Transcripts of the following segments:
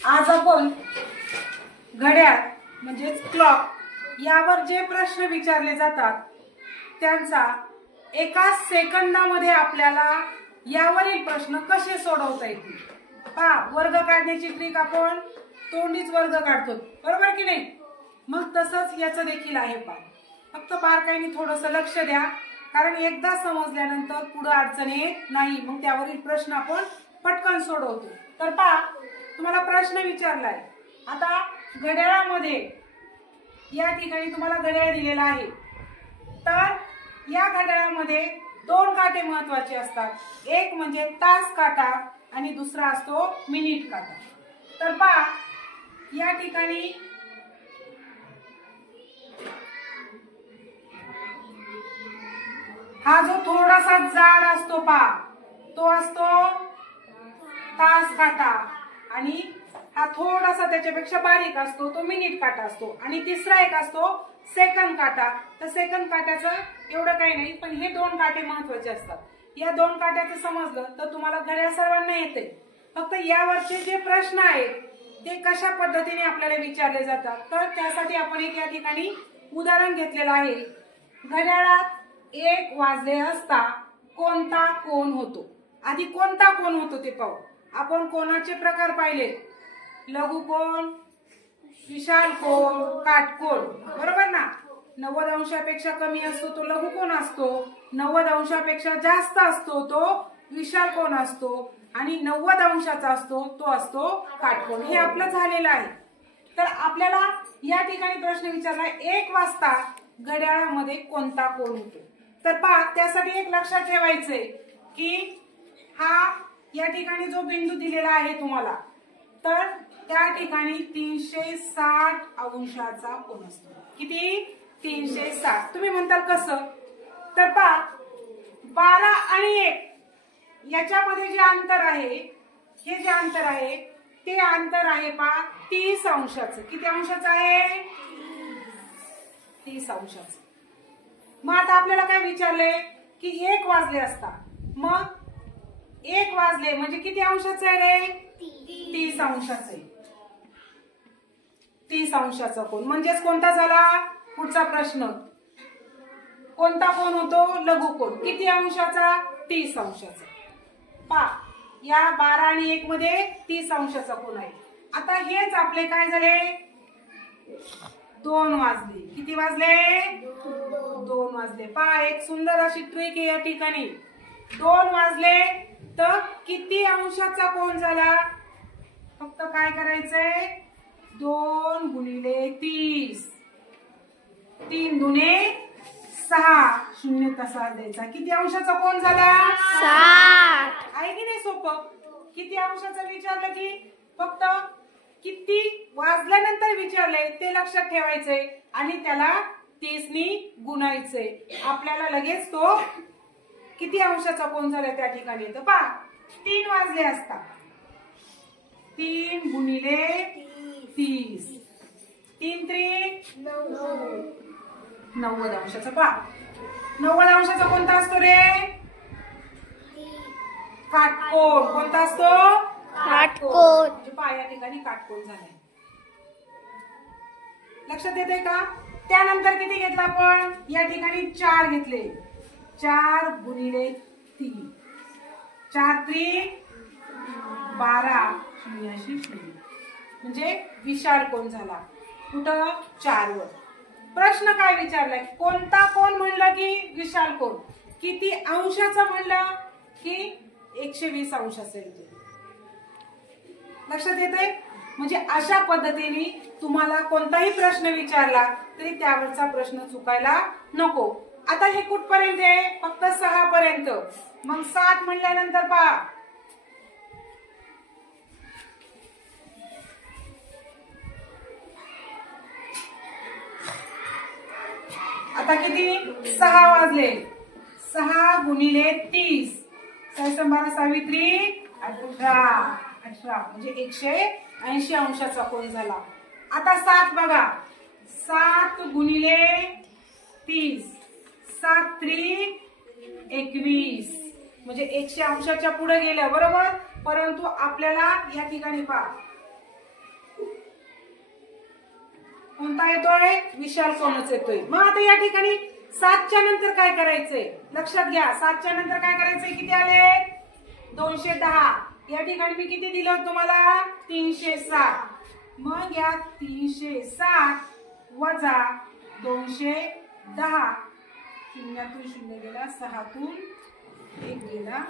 आज आपण घड्याळ म्हणजेच क्लॉक यावर जे प्रश्न विचारले जातात त्यांचा एका सेकंदामध्ये आपल्याला यावरील प्रश्न कसे सोडवता येतील। पहा, वर्ग काढण्याची ट्रिक आपण तोंडीच वर्ग काढतो, बरोबर की नाही? मग तसंच याचं देखील आहे। पहा, फक्त बारकाईने थोडंसं लक्ष द्या, कारण एकदा समजल्यानंतर पुढे अडचण येत नाही, मग त्यावरील प्रश्न आपण पटकन सोडवतो। तर पहा, तुम्हाला प्रश्न विचारलाय, आता घड्याळामध्ये या ठिकाणी तुम्हाला घड्याळ दिलेला आहे, तर या घड्याळामध्ये दोन काटे महत्त्वाचे असतात, एक म्हणजे तास काटा आणि दुसरा असतो मिनिट काटा। तर पहा, या ठिकाणी हा जो थोडासा जाड असतो पहा, तो असतो तास काटा आणि हा थोडासा त्याच्यापेक्षा बारीक असतो तो मिनिट काटा असतो आणि तिसरा एक असतो सेकंद काटा। तर सेकंद काट्याचं एवढं काही नाही, पण हे दोन काटे महत्त्वाचे असतात। या दोन काट्याचं समजलं तर तुम्हाला घड्याळ सर्वांना येते। फक्त यावरचे जे प्रश्न आहेत ते कशा पद्धतीने आपल्याला विचारले जातात, तर त्यासाठी आपण एक या ठिकाणी उदाहरण घेतलेलं आहे। घड्याळात 1 वाजले असता कोणता कोन होतो? आधी कोणता कोन होतो ते पाहू। आपण कोनाचे प्रकार पाहिले, लघुकोन, विशाल कोन, काटकोन, बरोबर ना? 90 अंशापेक्षा कमी असतो तो लघुकोन असतो, 90 अंशापेक्षा जास्त असतो तो विशाल कोन असतो आणि 90 अंशाचा असतो तो असतो काटकोन। हे आपलं झालेलं आहे। तर आपल्याला या ठिकाणी प्रश्न विचारलाय, 1 वाजता घड्याळामध्ये कोणता कोन होतो? तर पहा, त्यासाठी एक लक्षात ठेवायचंय की हा या ठिकाणी जो बिंदू दिलेला आहे तुम्हाला, तर त्या ठिकाणी 360 अंशाचा कोन असतो। किती? 360। तुम्ही म्हणताल कसं? तर पहा, 12 आणि 1 याच्यामध्ये जे अंतर आहे, हे जे अंतर आहे ते अंतर आहे पहा 30 अंशाचं। किती अंशाचं आहे? 30 अंशाचं। मग आता आपल्याला काय विचारलंय की 1 वाजले असता, मग 1 वाजले म्हणजे किती अंशाचं आहे रे? 30 अंशाचं आहे। 30 अंशाचा कोन म्हणजेच कोणता झाला? पुढचा प्रश्न, कोणता कोन होतो? लघुकोन। किती अंशाचा? 30 अंशाचा। पहा, या 12 आणि 1 मध्ये 30 अंशाचा कोन आहे। आता हेच आपले काय झाले? 2 वाजले। किती वाजले? 2 वाजले। पहा, एक सुंदर अशी ट्रिक आहे या ठिकाणी। 2 वाजले तर किती अंशाचा कोन झाला? फक्त काय करायचंय? 2 गुणिले 30, 3 दुने 6, 0 तसा द्यायचा। किती अंशाचा कोन झाला? 60। आहे की नाही सोपं? किती अंशाचं विचारलं की फक्त किती वाजल्यानंतर विचारले ते लक्षात ठेवायचंय आणि त्याला 30 नी गुणायचंय। आपल्याला लगेच तो किती अंशाचा कोन झाला त्या ठिकाणी येतं। पहा, 3 वाजले असता, 3 गुणिले 30, 3 त्रिक 90 अंशाचा। पहा, 90 अंशाचा कोणता असतो रे? काटकोन। कोणता असतो? काटकोन। म्हणजे पहा, या ठिकाणी काटकोन झालाय। लक्षात येते का? त्यानंतर किती घेतला आपण? या ठिकाणी 4 घेतले, 4 गुणिले 3, 4 त्रिक 12, 0 0 म्हणजे विशाल कोन झाला। कुठं? 4 वर। प्रश्न काय विचारलाय? कोणता कोन म्हणलं की विशाल कोन, किती अंशाचा म्हणलं की 120 अंशाचा येतो। लक्षात येतंय? म्हणजे अशा पद्धतीने तुम्हाला कोणताही प्रश्न विचारला तरी त्यावरचा प्रश्न चुकायला नको। आता हे कुठपर्यंत आहे? फक्त 6 पर्यंत। मग 7 म्हणल्यानंतर पहा, आता किती? 6 वाजले, 6 गुणिले 30, 6 12 सावित्री 18, 18 म्हणजे 180 अंशाचा कोन झाला। आता 7 बघा, 7 गुणिले 30, 7 त्रिक 21 म्हणजे 100 अंशाच्या पुढे गेल्या, बरोबर? परंतु आपल्याला या ठिकाणी पहा कोणता येतोय? विशाल कोणच येतोय. मग आता या ठिकाणी 7च्या नंतर काय करायचंय? लक्षात घ्या, 7च्या नंतर काय करायचंय? किती आले? 210. या ठिकाणी मी किती दिलं तुम्हाला? 360. मग या 360 वजा 210, शून्यातून शून्य गेला, 6तून 1 गेला,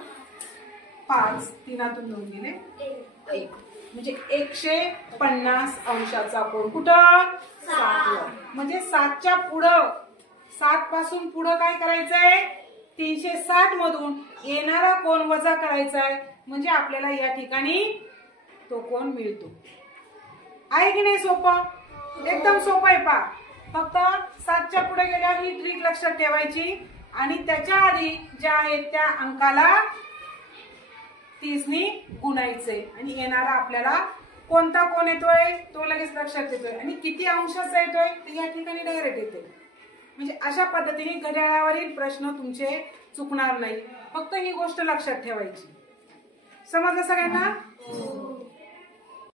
5, 3तून 2 गेले 1, म्हणजे 150 अंशाचा कोन. कुठं? 7वर. म्हणजे 7च्या पुढं, 7 पासून पुढं काय करायचंय? 360 मधून येणारा कोन वजा करायचा आहे, म्हणजे आपल्याला या ठिकाणी तो कोन मिळतो. आहे की नाही सोपं? एकदम सोपं आहे. पा फक्त 7च्या पुढे गेल्यावर ही ट्रिक लक्षात ठेवायची आणि त्याच्या आधी ज्या आहेत त्या अंकाला 30 ने गुणायचे आणि येणारा आपल्याला कोणता कोन येतोय तो लगेच लक्षात येतोय आणि किती अंशाचा येतोय ते या ठिकाणी डायरेक्ट येते. म्हणजे अशा पद्धतीने घड्याळावरील प्रश्न तुमचे चुकणार नाही. फक्त ही गोष्ट लक्षात ठेवायची. समजलं सगळ्यांना?